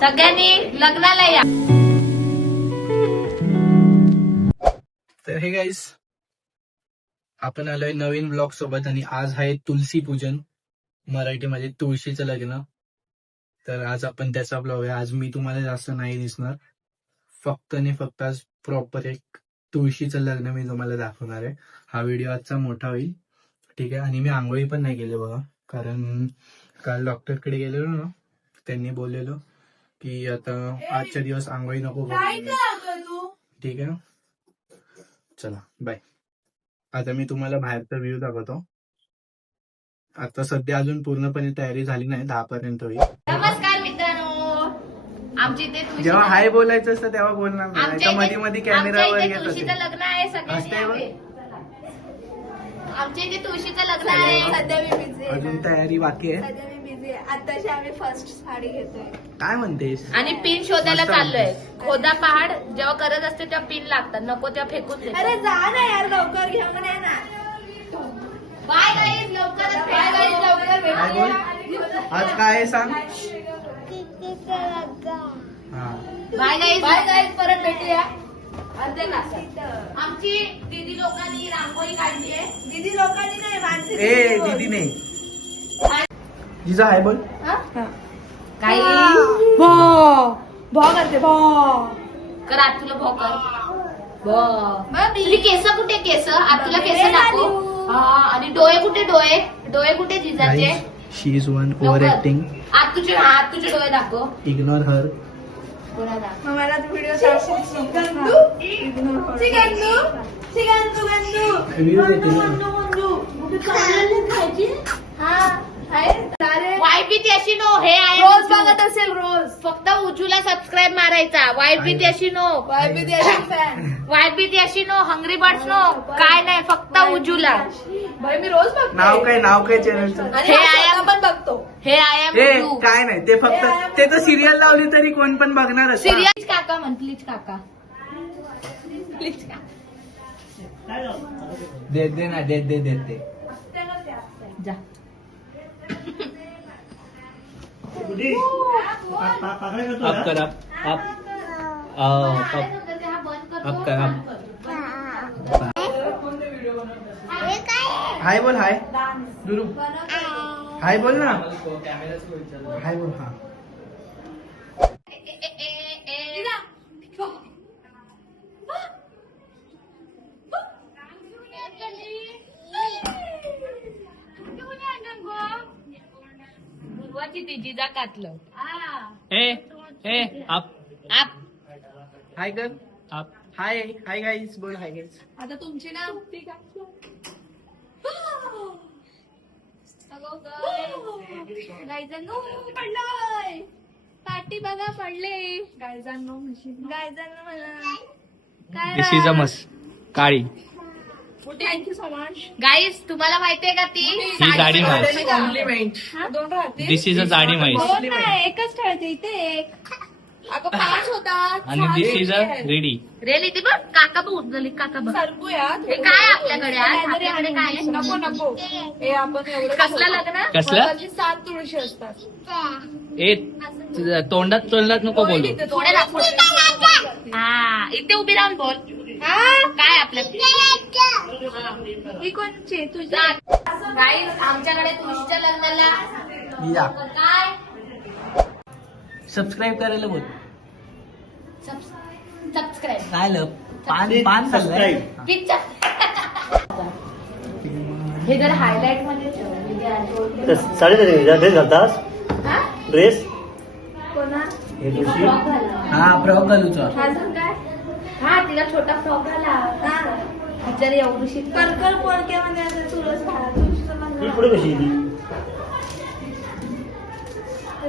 सगळ्यांनी लग्नाला या. तर हे गाईस, आपण आलोय नवीन ब्लॉग सोबत आणि आज आहे तुलसी पूजन, मराठीमध्ये तुळशीचं लग्न. तर आज आपण त्याचा ब्लॉग आहे. आज मी तुम्हाला जास्त नाही दिसणार, फक्त आणि फक्त आज प्रॉपर एक तुळशीचं लग्न मी तुम्हाला दाखवणार आहे. हा व्हिडिओ आजचा मोठा होईल, ठीक आहे. आणि मी आंघोळी पण नाही केली बघा, कारण काल डॉक्टरकडे गेलेलो ना, त्यांनी बोललेलो की आता आजच्या दिवस आंघोळी नको करू, ठीक आहे. चला बाय. आता मी तुम्हाला बाहेरचा व्ह्यू दाखवतो. आता सध्या अजून पूर्णपणे तयारी झाली नाही, 10 पर्यंत होईल. नमस्कार मित्रांनो, आमच्या इथे जेव्हा हाय बोलायचं असतं तेव्हा बोलणार नाही, मध्ये मध्ये कॅमेरावर येत तुळशीचं लग्न आहे. सगळ्यांनी आमच्या इथे तुळशीचं लग्न आहे. सध्या मी बिझी आहे. अजून तयारी बाकी आहे. सध्या मी बिझी आहे. आताशी आम्ही फर्स्ट साडी घेतोय. काय म्हणतेस? आणि पिन शोधायला चाललोय. खोदा पहाड जेव्हा करत असते तेव्हा पिन लागतात, नको तेव्हा फेकून दे. अरे जा ना यार, लवकर घेऊन ये ना. बाय गाईज, लवकरच बाय गाईज, लवकर काय भेटूया. बोल? आज काय आहे सांग. हा, बाय गाईज, बाय गाईज, परत भेटूया. आमची दीदी लोकांनी रांगोळी काढली आहे. दीदी लोकांनी नाही, माणसे ए दीदी नाही, जिजा हाय बोल. काही भो करते भो. कर आज तुला भोकर. तुझी केस कुठे? केस आज तुला केस दाखव. आणि डोळे कुठे? डोळे कुठे जिजाचे? शी इज वन ओव्हर ऍक्टिंग. आज तुझे डोळे दाखव. Ignore her. मला तू व्हिडिओ सांगशील. गंदू व्ह्यू देते ना. वायबी त्याशी नो. हे आहे रोज बघत असेल रोज. फक्त उजूला सबस्क्राईब मारायचा. वायबी त्याशी नो. वायबी त्याशी नो. Hungry birds no. काय नाही, फक्त उजूला. भाई मी रोज बघतो. नाव काय चॅनलचं? आणि हे हा आहे. स्वतः पण बघतो. हे आय एम ए यू. काय नाही, ते फक्त ते तर सिरियल लावली तरी कोण पण बघणार असतं. सिरियल काका म्हण, प्लीज काका. प्लीज काका. दे ना, दे. जा. आप कर, आप कर. हाय बोल. हाय दुरू. हाय बोल ना. हाय बोल. हा जिजा कातलं. आप आप हाय कर. आप हाय गाईज बोल. Hi guys. आता तुमची ना गायजांनो पडलंय. पाटी बघा पडले. गायजांनो मला काय दिस इज अ मस काळी. Thank you so much. गाईस, तुम्हाला माहितीये का ती ही जाडी म्हैस. कॉम्प्लिमेंट. दोन राहते. दिस इज अ जाडी म्हैस. दोन नाही, एकच ठेवायचे इथे एक. अगं 5 होतात. आणि दिस इज अ रेडी. रेली ती बघ. काका बघ उचलली. काका बघ. सरकूया. हे काय आपल्याकडे आज? आपल्याकडे काय आहे? नको हे आपण एवढं कसलं लग्न? कसलं? 7 तुळशी असतात. ए तोंडात नको बोलू. थोडे दाखव. हा, इथे उभी राहून बोल. काय आपल्या ही कोणची तुझी? गाईस, आमच्याकडे तुळशीच्या लग्नाला या काय सबस्क्राईब करायला बोल. सबस्क्राईब काय पान सबस्क्राईब. हे जर हायलाइट मध्ये ठेव. साडी ड्रेस घालतास. ड्रेस कोणा? हे दिवशी हा फ्रॉक घालूचा. अजून काय? हा, तिला छोटा फ्रॉक घाला. बिचारी एवढीशी. कर्कल पोळक्यामध्ये आता तुळस तुळशीचं ही लग्न. पुढे कशी येईल?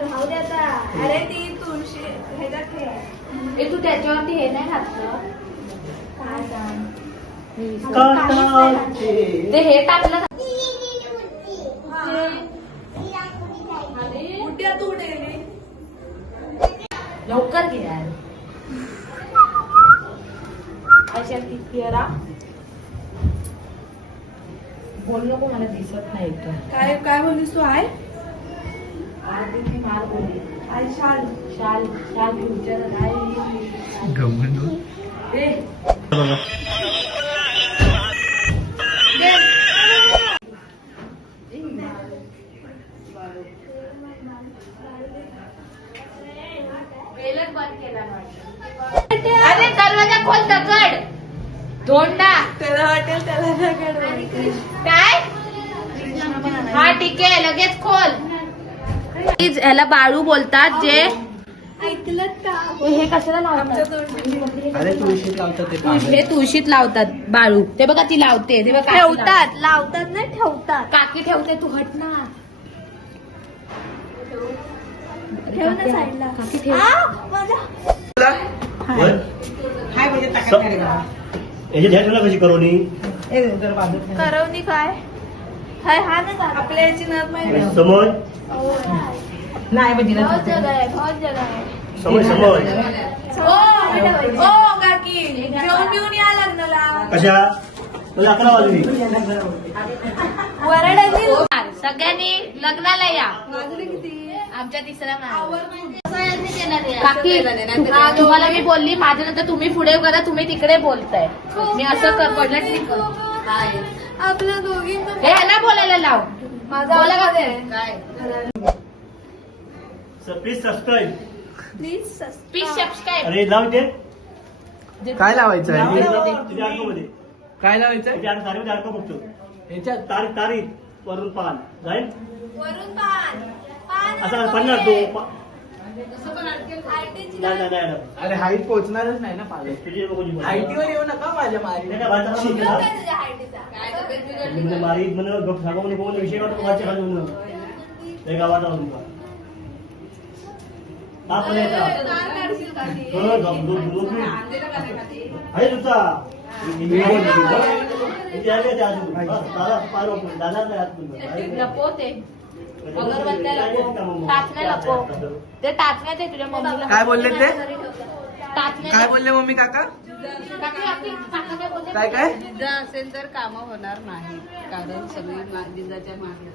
राहू दे आता. अरे ती तुळशी ह्याच्यात ठेव. ए, तू त्याच्यावरती हे नाही घातलं. काय सांग? काटाचे ते हे टाकलं. कुठे तू गेली? लवकर घे यार. अशा किती बोल नको, मला दिसत नाही. काय बोललीस तू? आहे मार बोलली. आई शाल गमन बघा अरे दरवाजा खोल दगड धोंडा त्याला हॉटेल त्याला दगड काय हा ठीक आहे लगेच खोल ह्याला बाळू बोलतात जे ऐकलं का हे कशाला लावतात अरे तुळशीत लावतात ते पानं. हे तुळशीत लावतात बाळू ते बघा ती लावते ते बघा काकी ठेवतात लावतात ना ठेवतात लावते. काकी ठेवते तू हट ना ठेव ना साईडला काकी ठेव वर. स- याची ध्यान ठेवला कशी करोनी करवणी काय हाय हा ना आपल्या याची नात माहिती समज बहुत जगह आहे बहुत जगह आहे समज समज ओ काकी जेवण घेऊन या लग्नाला कशा मला 11 वाजली वराडाची सगळ्यांनी लग्नाला या किती आमच्या तिसऱ्या काकी तुम्हाला मी बोलली माझ्यानंतर तुम्ही पुढे करा तुम्ही तिकडे बोलताय मी असं पडलं ठीक आपल्या दोघींचं हे ह्याला बोलायला लाव माझा बोला का आवाज ते? आहे. Please subscribe please please subscribe अरे लाव इथे काय लावायचं आहे तुझ्या मध्ये काय लावायचं आहे? तारीख अडकव बघतो याच्यात तारीख तारीख वरून पान जाईल वरून पान पान असा पडणार तो आयटीची नाही नाही नाही अरे हाईट पोहोचणारच नाही ना पाहिजे तुझी बघू जी हाईटीवर येऊ नका माझ्या मारी काय तुझ्या हायटीचा मारी म्हण गप सांगा म्हणे कोण विषय काढतो माझ्या खाली म्हणून ते गावात आलो तुमचा आपण यायचा कार काढशील काकी हो गप दूर आहे तुझा इथे आले ते अजून दादा पार दादा नाही हात लपो ते अगरबत्त्या लपो टाचण्या लपो ते टाचण्या ते तुझ्या मम्मीला काय बोलले ते? टाचण्या काय बोलले मम्मी काका काकी काय बोलले काय काय जिजा असेल तर कामं होणार नाही कारण सगळी जिजाच्या मागे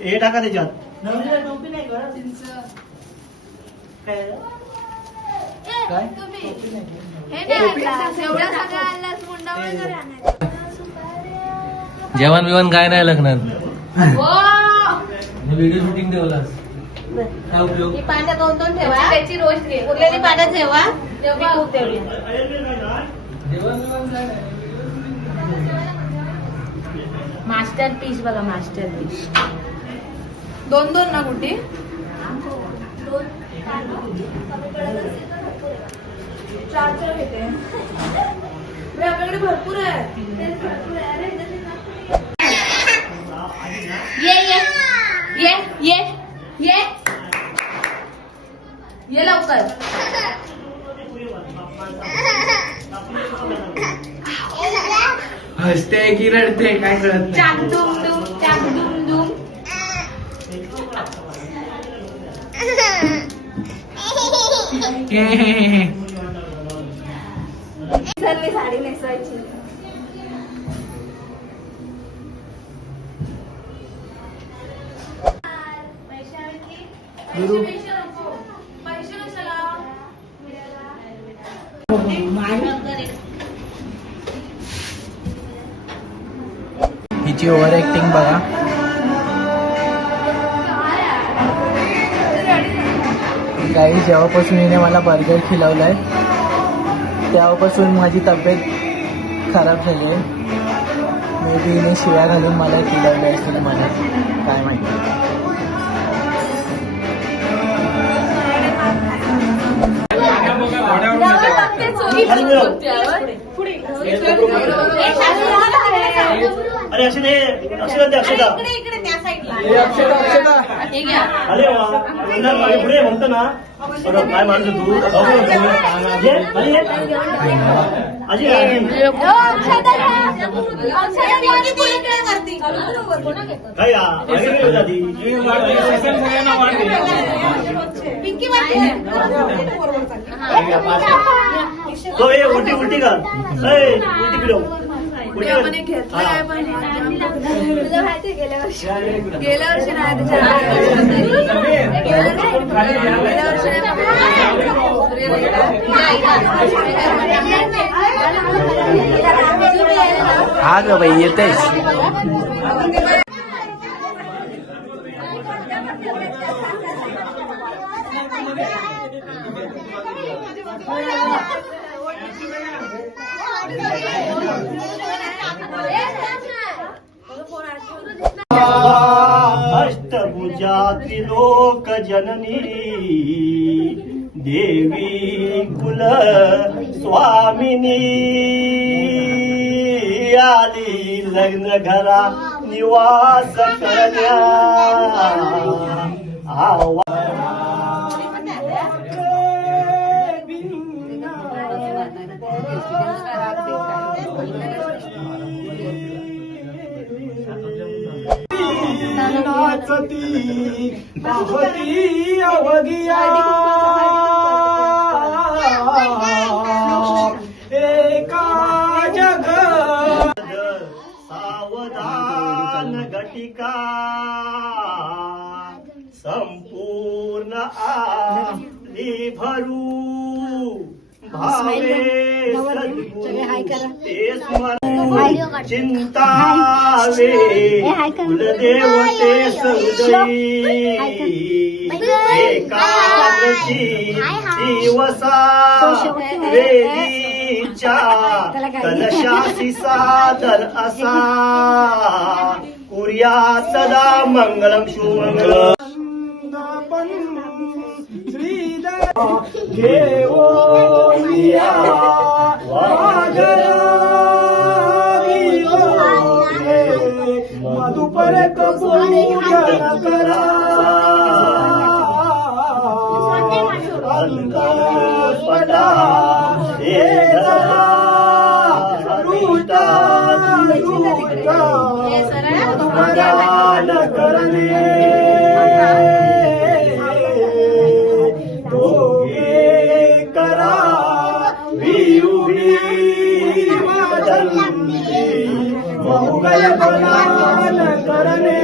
हे टाका त्याच्यात काय हे नाही आणला. एवढा सगळा आणलास मुंडा वगैरे आणायचा जेवण बिवण काय नाही लग्नात हो व्हिडिओ शूटिंग ठेवलास काय उपयोग ही पानं दोन दोन ठेवा त्याची रोज ठेव उरलेली पानं ठेवा तेव्हा तेवढी जेवण बिवण काय नाही मास्टर पीस बघा मास्टर पीस दोन दोन ना कुठे चार चार घेते आपल्याकडे भरपूर आहे ये ये ये ये ये ये लवकर हसते की रडते काय कळत नाही. चाक दुम दुम चाक दुम दुम हे, हे, हे, हे. सर्व साडी नेसवायची गुरु हिची ओव्हर ऍक्टिंग बघा काही जेव्हापासून हिने मला बर्गर खिलवलाय तेव्हापासून माझी तब्येत खराब झाली आहे मे बी हिने शिव्या घालून मला खिलवले असतील मला काय माहिती अरे असे नाही अक्षदा अक्षदा हे अक्षता अक्षता हे घ्या अरे वा वंदन मागे पुढे म्हणतो ना बघा काय मानतो तू अजय अजय काय मागे गेली होती तो ये उलटी उलटी कर उलटी फिरव म्हणजे आपण एक घेतलं आहे पण तुला माहिती गेल्या वर्षी नाही गेल्या वर्षी हा ग बाई येतेस. अष्टभुजा त्रिलोक जननी देवी कुल स्वामिनी आली लग्न घरा निवास करण्या बाहती अवगिया एका जग सावधान घटिका संपूर्ण आली भरू भावे ते स्मरण चिंतावे कुलदेवते सौदयी एकादशी दिवसा वेदीच्या कलशासी सादर असा कुर्या सदा मंगलम शुभमंगलम मधुपर कपूर करा पदा हे रुटा मधुपरान करणे करा वियुगी बहुगय बलान करणे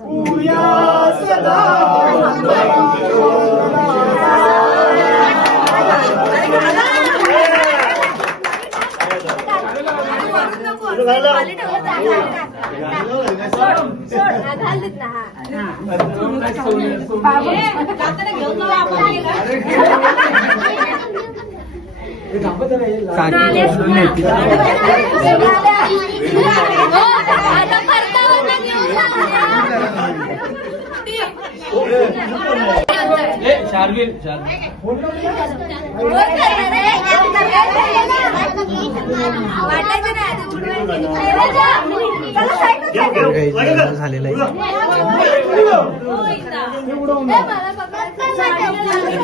पूया सदा झालेलं आहे.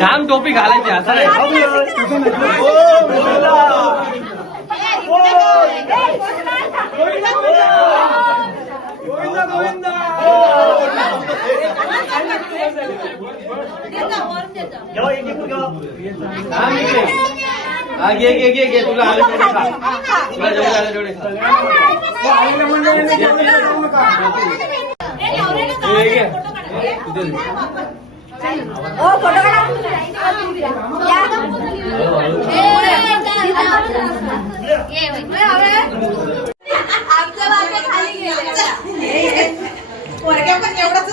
जाम टोपी घालायची असं नाही. घे घे घे घे तुला आले तेवढे खा. तुला जेवढे आले तेवढे खा. आमच्या बाबा खाली गेले पोरग्या पण एवढंच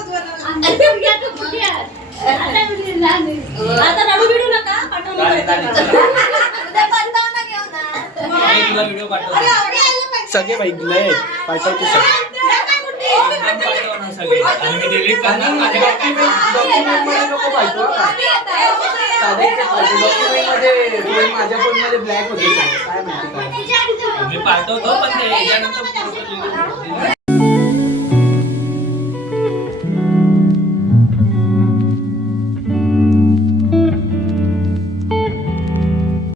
आता रडू बिडू नका तुला व्हिडिओ पाठव. सगळे बाईकले पाठवते सगळे आणि मी डिलीट करणार माझ्याकडे माझ्या फोन मध्ये ब्लॅक होते काय माहिती काय मी पाठवतो पण ते याच्यानंतर